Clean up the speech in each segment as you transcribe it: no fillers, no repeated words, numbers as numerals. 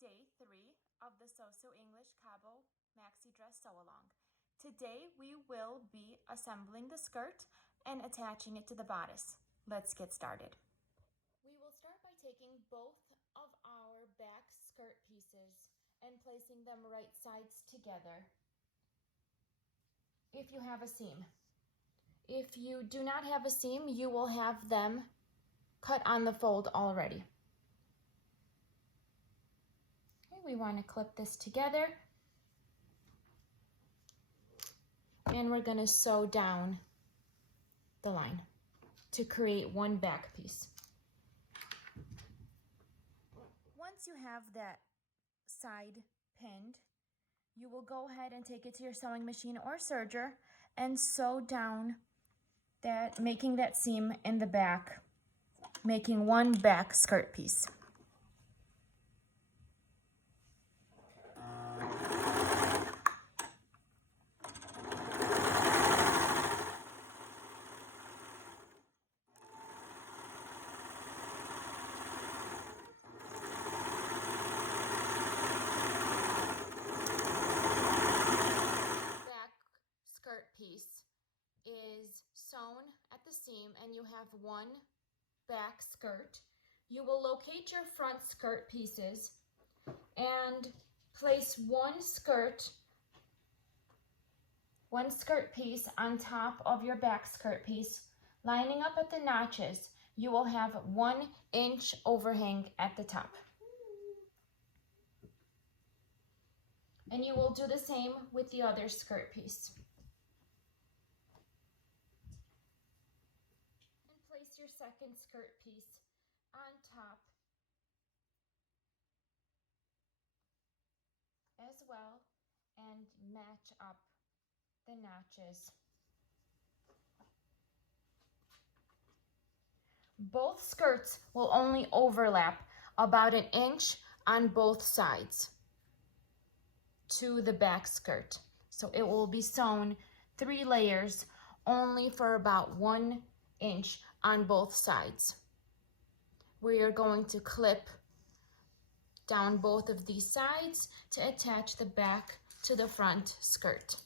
day 3 of the So English Cabo Maxi Dress Sew-Along. Today we will be assembling the skirt and attaching it to the bodice. Let's get started. We will start by taking both of our back skirt pieces and placing them right sides together if you have a seam. If you do not have a seam, you will have them cut on the fold already. Okay, we want to clip this together and we're going to sew down the line to create one back piece. Once you have that side pinned, you will go ahead and take it to your sewing machine or serger and sew down that, making that seam in the back, making one back skirt piece. Skirt piece is sewn at the seam and you have one back skirt. You will locate your front skirt pieces and place one skirt piece on top of your back skirt piece, lining up at the notches. You will have 1 inch overhang at the top. And you will do the same with the other skirt piece. Place your second skirt piece on top as well and match up the notches. Both skirts will only overlap about 1 inch on both sides to the back skirt. So it will be sewn 3 layers only for about 1 inch on both sides. We are going to clip down both of these sides to attach the back to the front skirt.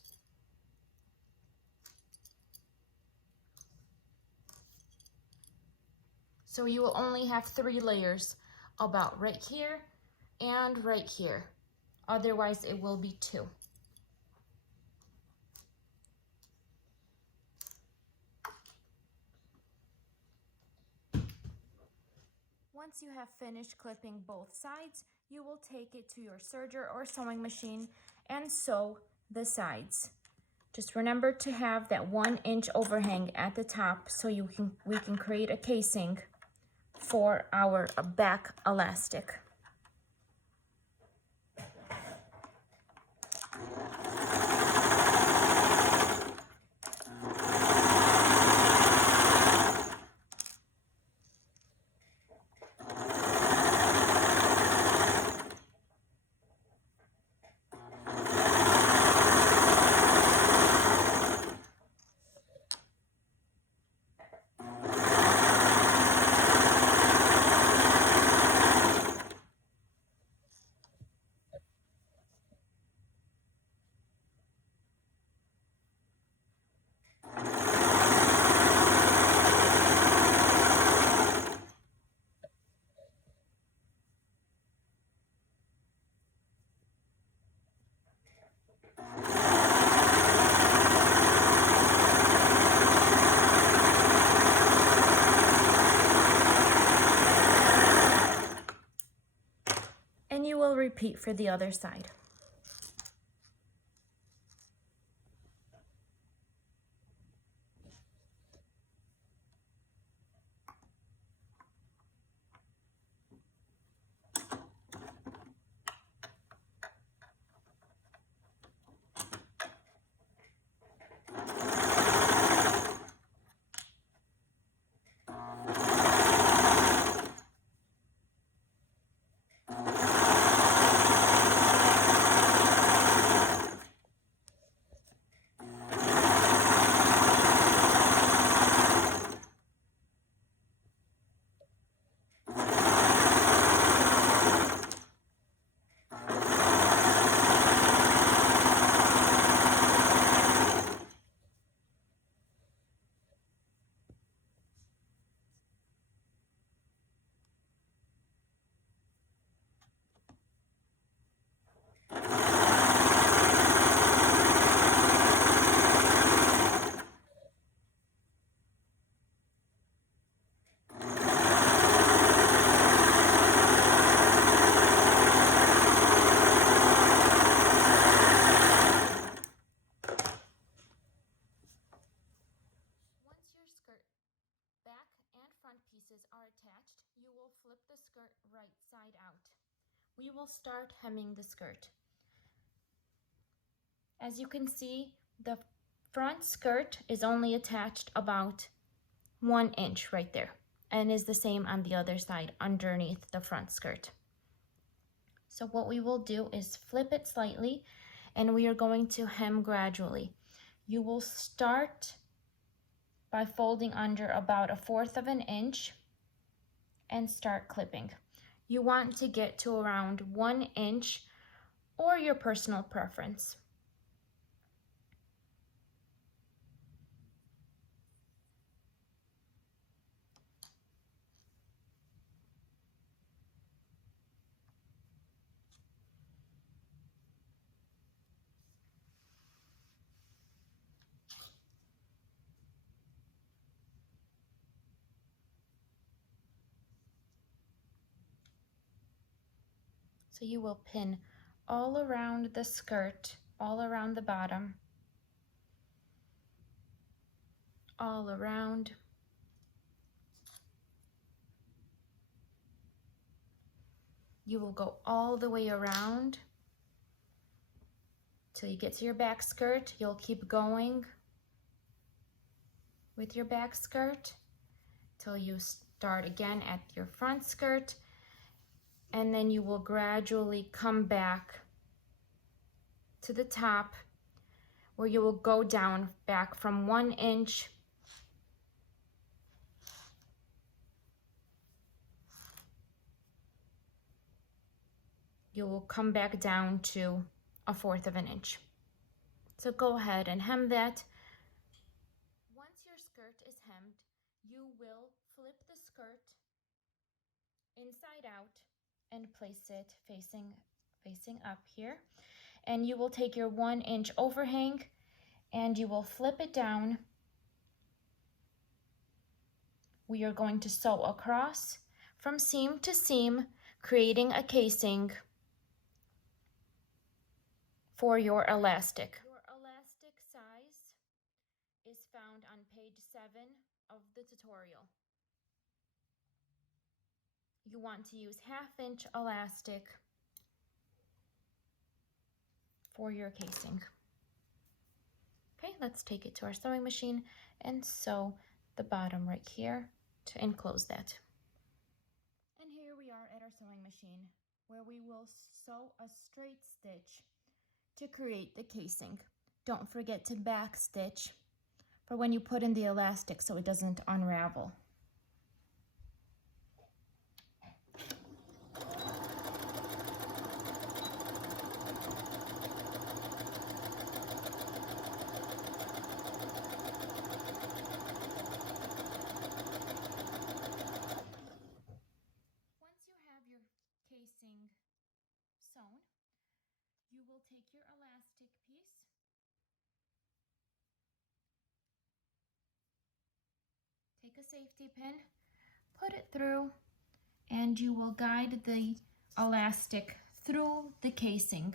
So you will only have 3 layers, about right here and right here. Otherwise it will be 2. Once you have finished clipping both sides, you will take it to your serger or sewing machine and sew the sides. Just remember to have that 1 inch overhang at the top so we can create a casing for our back elastic. And you will repeat for the other side. inside out. We will start hemming the skirt. As you can see, the front skirt is only attached about 1 inch right there, and is the same on the other side underneath the front skirt. So what we will do is flip it slightly, and we are going to hem gradually. You will start by folding under about 1/4 of an inch and start clipping. You want to get to around 1 inch or your personal preference. So you will pin all around the skirt, all around the bottom, all around. You will go all the way around till you get to your back skirt. You'll keep going with your back skirt till you start again at your front skirt, and then you will gradually come back to the top where you will go down back from 1 inch you will come back down to 1/4 of an inch. So go ahead and hem that. Once your skirt is hemmed, you will flip the skirt inside out and place it facing up here. And you will take your 1 inch overhang and you will flip it down. We are going to sew across from seam to seam, creating a casing for your elastic. Your elastic size is found on page 7 of the tutorial. You want to use 1/2 inch elastic for your casing. Okay, let's take it to our sewing machine and sew the bottom right here to enclose that. And here we are at our sewing machine, where we will sew a straight stitch to create the casing. Don't forget to back stitch for when you put in the elastic so it doesn't unravel. Once you have your casing sewn, you will take your elastic piece, take a safety pin, put it through, and you will guide the elastic through the casing.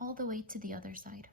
All the way to the other side.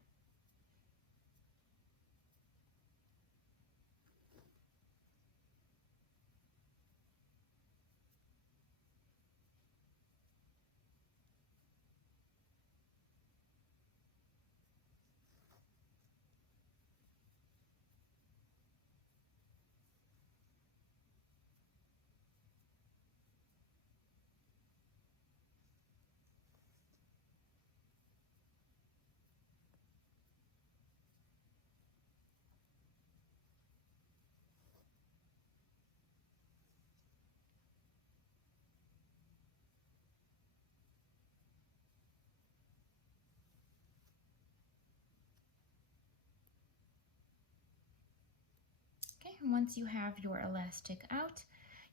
Okay, and once you have your elastic out,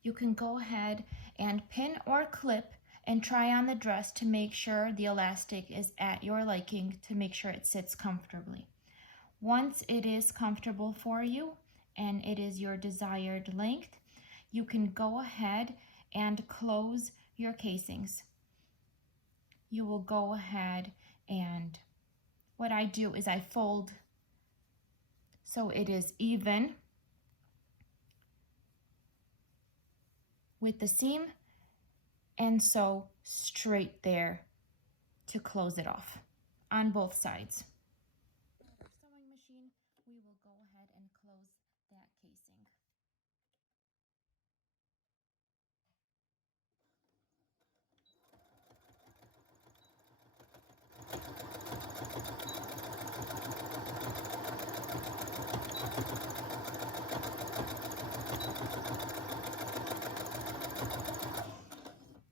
you can go ahead and pin or clip and try on the dress to make sure the elastic is at your liking, to make sure it sits comfortably. Once it is comfortable for you and it is your desired length, you can go ahead and close your casings. You will go ahead and what I do is I fold so it is even with the seam and sew straight there to close it off on both sides. With our sewing machine, we will go ahead and close that casing.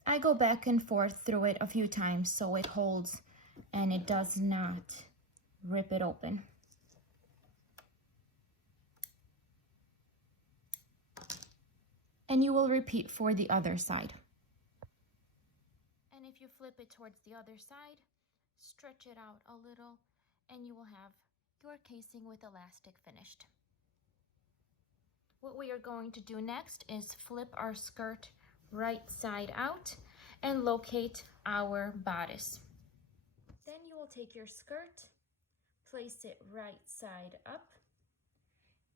I go back and forth through it a few times so it holds and it does not rip it open. And you will repeat for the other side. And if you flip it towards the other side, stretch it out a little and you will have your casing with elastic finished. What we are going to do next is flip our skirt right side out and locate our bodice. Then you will take your skirt, place it right side up,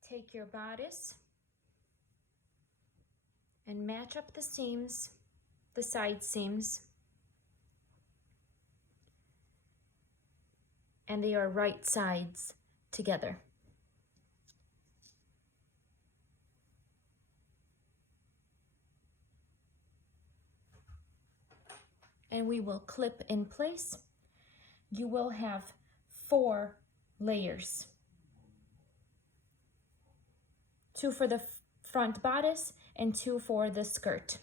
take your bodice and match up the seams, the side seams, and they are right sides together. And we will clip in place. You will have 4 layers. 2 for the front bodice and 2 for the skirt.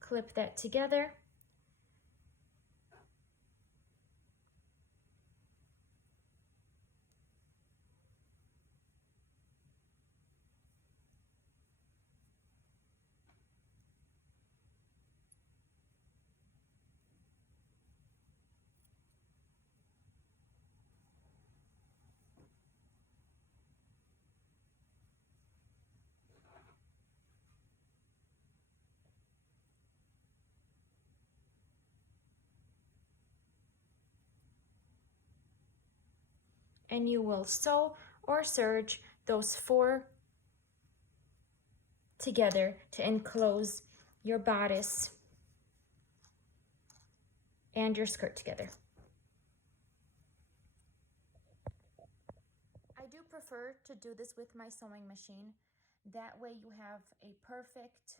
Clip that together. And you will sew or serge those 4 together to enclose your bodice and your skirt together. I do prefer to do this with my sewing machine. That way you have a perfect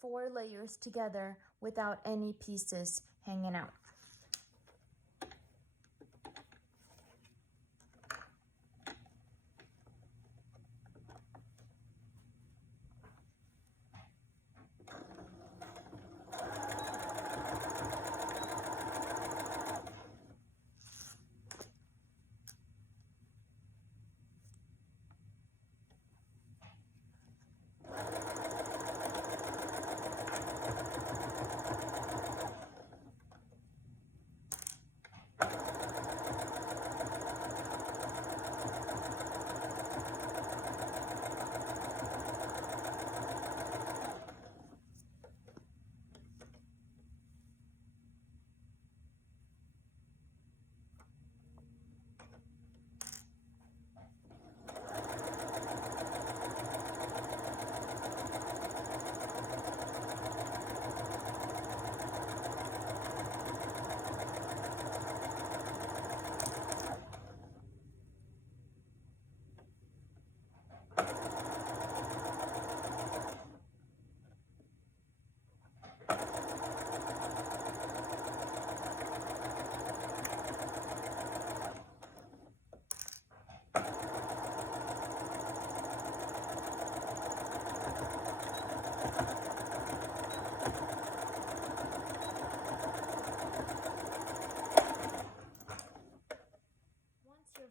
4 layers together without any pieces hanging out.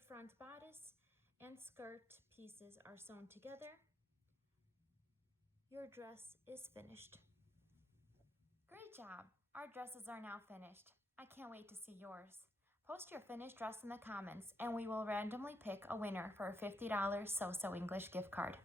Front bodice and skirt pieces are sewn together, your dress is finished. Great job! Our dresses are now finished. I can't wait to see yours. Post your finished dress in the comments and we will randomly pick a winner for a $50 So English gift card.